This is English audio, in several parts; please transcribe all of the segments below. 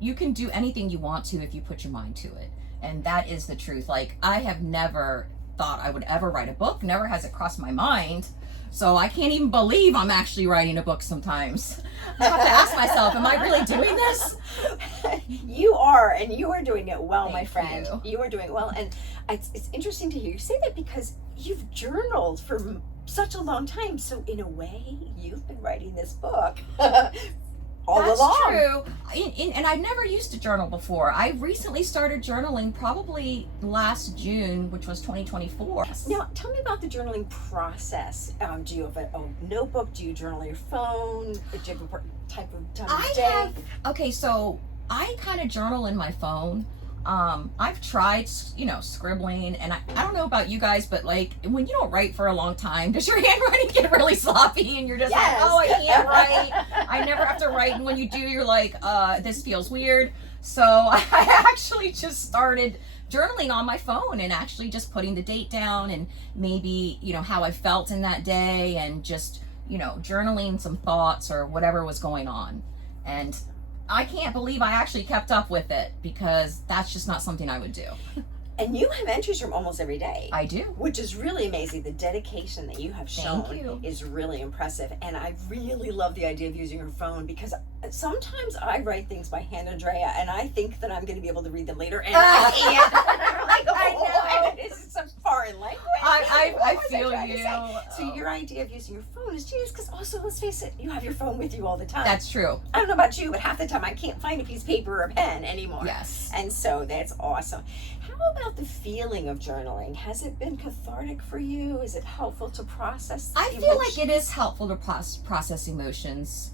you can do anything you want to if you put your mind to it. And that is the truth. Like, I have never thought I would ever write a book. Never has it crossed my mind. So I can't even believe I'm actually writing a book sometimes. I have to ask myself, am I really doing this? You are, and you are doing it well, my Thank friend. you. You are doing well. And it's interesting to hear you say that, because you've journaled for such a long time. So in a way, you've been writing this book all That's along. true. And I've never used to journal before. I recently started journaling probably last June, which was 2024. Now, tell me about the journaling process. Do you have a notebook? Do you journal on your phone? Do you have a type of time of day? Okay, so I kind of journal in my phone. I've tried, scribbling, and I don't know about you guys, but like when you don't write for a long time, does your handwriting get really sloppy and you're just Yes. like, oh, I can't write. I never have to write. And when you do, you're like, this feels weird. So I actually just started journaling on my phone and actually just putting the date down and maybe, how I felt in that day and just, journaling some thoughts or whatever was going on. And I can't believe I actually kept up with it, because that's just not something I would do. And you have entries from almost every day. I do. Which is really amazing. The dedication that you have shown Thank you. is really impressive. And I really love the idea of using your phone, because sometimes I write things by hand, Andrea, and I think that I'm going to be able to read them later, and I can't. I'm like, I know. this is some foreign language. I What was feel trying to you. say? So your idea of using your phone is genius, because also, let's face it, you have your phone with you all the time. That's true. I don't know about you, but half the time I can't find a piece of paper or a pen anymore. Yes. And so that's awesome. How about the feeling of journaling? Has it been cathartic for you? Is it helpful to process? I feel like it is helpful to process emotions.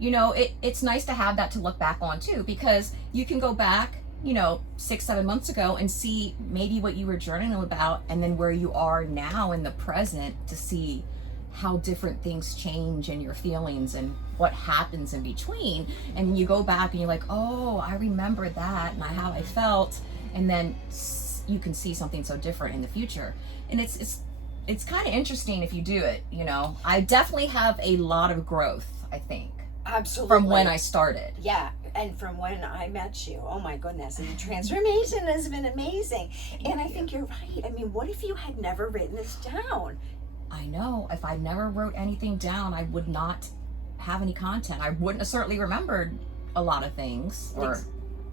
It's nice to have that to look back on too, because you can go back, 6-7 months ago and see maybe what you were journaling about, and then where you are now in the present to see how different things change and your feelings and what happens in between. And you go back and you're like, oh, I remember that and how I felt. And then you can see something so different in the future. And it's kind of interesting if you do it, I definitely have a lot of growth, I think. Absolutely. From when I started. Yeah, and from when I met you. Oh my goodness. And the transformation has been amazing. And I think you're right. I mean, what if you had never written this down? I know. If I never wrote anything down, I would not have any content. I wouldn't have certainly remembered a lot of things.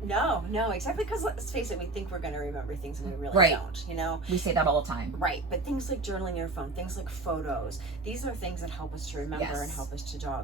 No, exactly. Because let's face it, we think we're going to remember things and we really Right. don't, We say that all the time. Right. But things like journaling your phone, things like photos, these are things that help us to remember Yes. and help us to jog.